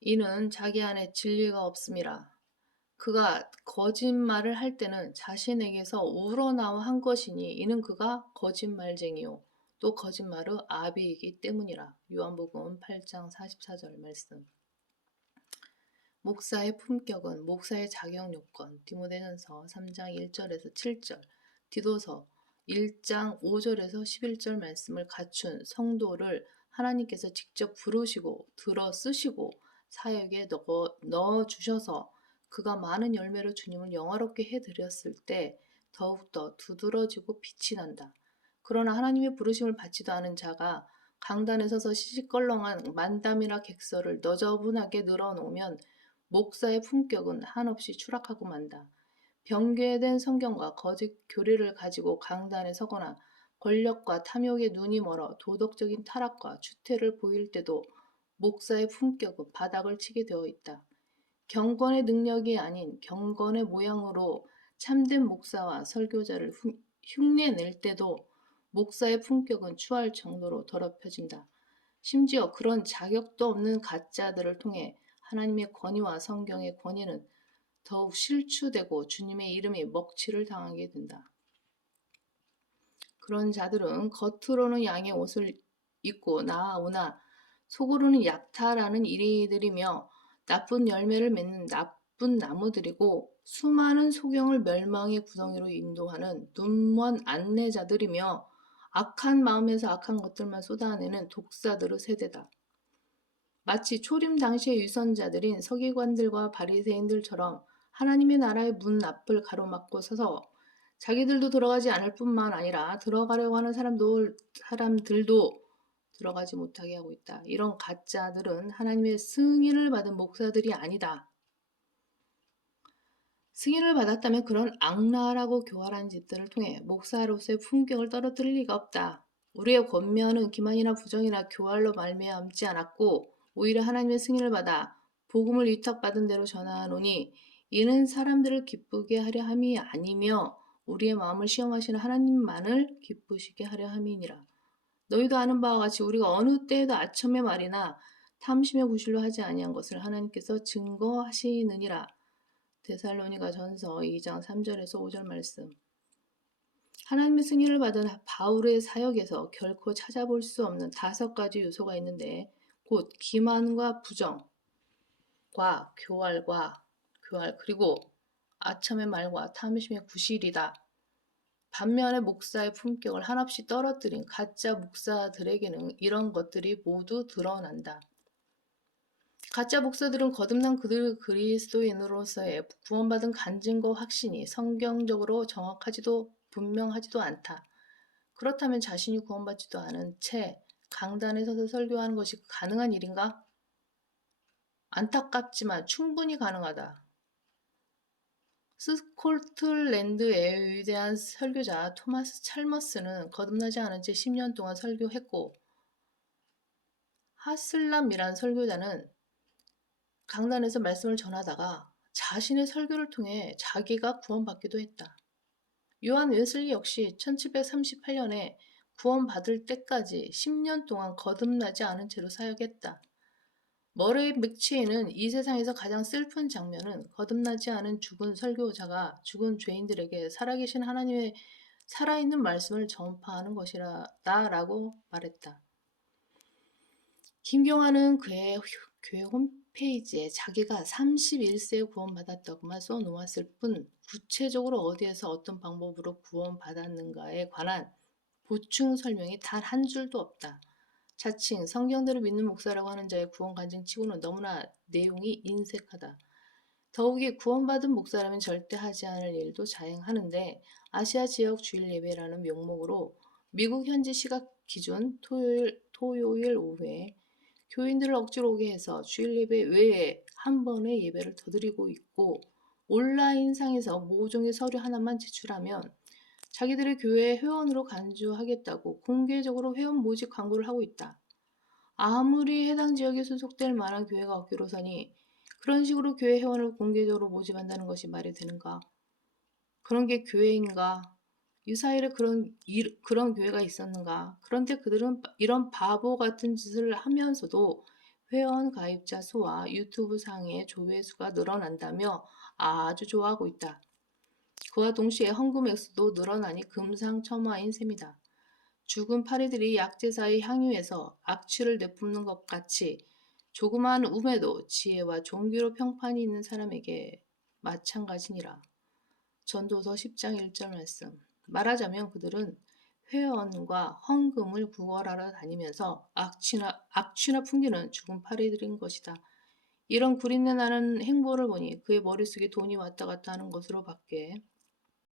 이는 자기 안에 진리가 없음이라. 그가 거짓말을 할 때는 자신에게서 우러나와 한 것이니 이는 그가 거짓말쟁이요 또 거짓말의 아비이기 때문이라. 요한복음 8장 44절 말씀. 목사의 품격은 목사의 자격 요건. 디모데전서 3장 1절에서 7절, 디도서 1장 5절에서 11절 말씀을 갖춘 성도를 하나님께서 직접 부르시고 들어 쓰시고 사역에 넣어 주셔서 그가 많은 열매로 주님을 영화롭게 해드렸을 때 더욱더 두드러지고 빛이 난다. 그러나 하나님의 부르심을 받지도 않은 자가 강단에 서서 시시껄렁한 만담이나 객설을 너저분하게 늘어놓으면 목사의 품격은 한없이 추락하고 만다. 변개된 성경과 거짓 교리를 가지고 강단에 서거나 권력과 탐욕에 눈이 멀어 도덕적인 타락과 추태를 보일 때도 목사의 품격은 바닥을 치게 되어 있다. 경건의 능력이 아닌 경건의 모양으로 참된 목사와 설교자를 흉내낼 때도 목사의 품격은 추할 정도로 더럽혀진다. 심지어 그런 자격도 없는 가짜들을 통해 하나님의 권위와 성경의 권위는 더욱 실추되고 주님의 이름이 먹칠을 당하게 된다. 그런 자들은 겉으로는 양의 옷을 입고 나아오나 속으로는 약탈하는 이리들이며 나쁜 열매를 맺는 나쁜 나무들이고 수많은 소경을 멸망의 구덩이로 인도하는 눈먼 안내자들이며 악한 마음에서 악한 것들만 쏟아내는 독사들의 세대다. 마치 초림 당시의 유선자들인 서기관들과 바리새인들처럼 하나님의 나라의 문 앞을 가로막고 서서 자기들도 들어가지 않을 뿐만 아니라 들어가려고 하는 사람들도 들어가지 못하게 하고 있다. 이런 가짜들은 하나님의 승인을 받은 목사들이 아니다. 승인을 받았다면 그런 악랄하고 교활한 짓들을 통해 목사로서의 품격을 떨어뜨릴 리가 없다. 우리의 권면은 기만이나 부정이나 교활로 말미암지 않았고 오히려 하나님의 승인을 받아 복음을 위탁받은 대로 전하노니 이는 사람들을 기쁘게 하려 함이 아니며 우리의 마음을 시험하시는 하나님만을 기쁘시게 하려 함이니라. 너희도 아는 바와 같이 우리가 어느 때에도 아첨의 말이나 탐심의 구실로 하지 아니한 것을 하나님께서 증거하시느니라. 데살로니가 전서 2장 3절에서 5절 말씀. 하나님의 승인을 받은 바울의 사역에서 결코 찾아볼 수 없는 5가지 요소가 있는데 곧 기만과 부정과 교활 그리고 아첨의 말과 탐심의 구실이다. 반면에 목사의 품격을 한없이 떨어뜨린 가짜 목사들에게는 이런 것들이 모두 드러난다. 가짜 목사들은 거듭난 그들 그리스도인으로서의 구원받은 간증과 확신이 성경적으로 정확하지도 분명하지도 않다. 그렇다면 자신이 구원받지도 않은 채 강단에 서서 설교하는 것이 가능한 일인가? 안타깝지만 충분히 가능하다. 스코틀랜드의 위대한 설교자 토마스 찰머스는 거듭나지 않은 채 10년 동안 설교했고 하슬람이란 설교자는 강단에서 말씀을 전하다가 자신의 설교를 통해 자기가 구원받기도 했다. 요한 웨슬리 역시 1738년에 구원받을 때까지 10년 동안 거듭나지 않은 채로 사역했다. 머레이 맥체이는 이 세상에서 가장 슬픈 장면은 거듭나지 않은 죽은 설교자가 죽은 죄인들에게 살아계신 하나님의 살아있는 말씀을 전파하는 것이라고 말했다. 김경환은 그의 교회 홈페이지에 자기가 31세에 구원받았다고만 써놓았을 뿐 구체적으로 어디에서 어떤 방법으로 구원받았는가에 관한 보충 설명이 단 한 줄도 없다. 자칭 성경대로 믿는 목사라고 하는 자의 구원 간증치고는 너무나 내용이 인색하다. 더욱이 구원받은 목사라면 절대 하지 않을 일도 자행하는데 아시아 지역 주일 예배라는 명목으로 미국 현지 시각 기준 토요일 오후에 교인들을 억지로 오게 해서 주일 예배 외에 한 번의 예배를 더 드리고 있고 온라인상에서 모종의 서류 하나만 제출하면 자기들의 교회 회원으로 간주하겠다고 공개적으로 회원 모집 광고를 하고 있다. 아무리 해당 지역에 소속될 만한 교회가 없기로서니 그런 식으로 교회 회원을 공개적으로 모집한다는 것이 말이 되는가? 그런 게 교회인가? 이스라엘에 그런 교회가 있었는가? 그런데 그들은 이런 바보 같은 짓을 하면서도 회원 가입자 수와 유튜브 상의 조회수가 늘어난다며 아주 좋아하고 있다. 그와 동시에 헌금 액수도 늘어나니 금상첨화인 셈이다. 죽은 파리들이 약제사의 향유에서 악취를 내뿜는 것 같이 조그마한 우매도 지혜와 종교로 평판이 있는 사람에게 마찬가지니라. 전도서 10장 1절 말씀. 말하자면 그들은 회원과 헌금을 구걸하러 다니면서 악취나 풍기는 죽은 파리들인 것이다. 이런 구린내 나는 행보를 보니 그의 머릿속에 돈이 왔다 갔다 하는 것으로 밖에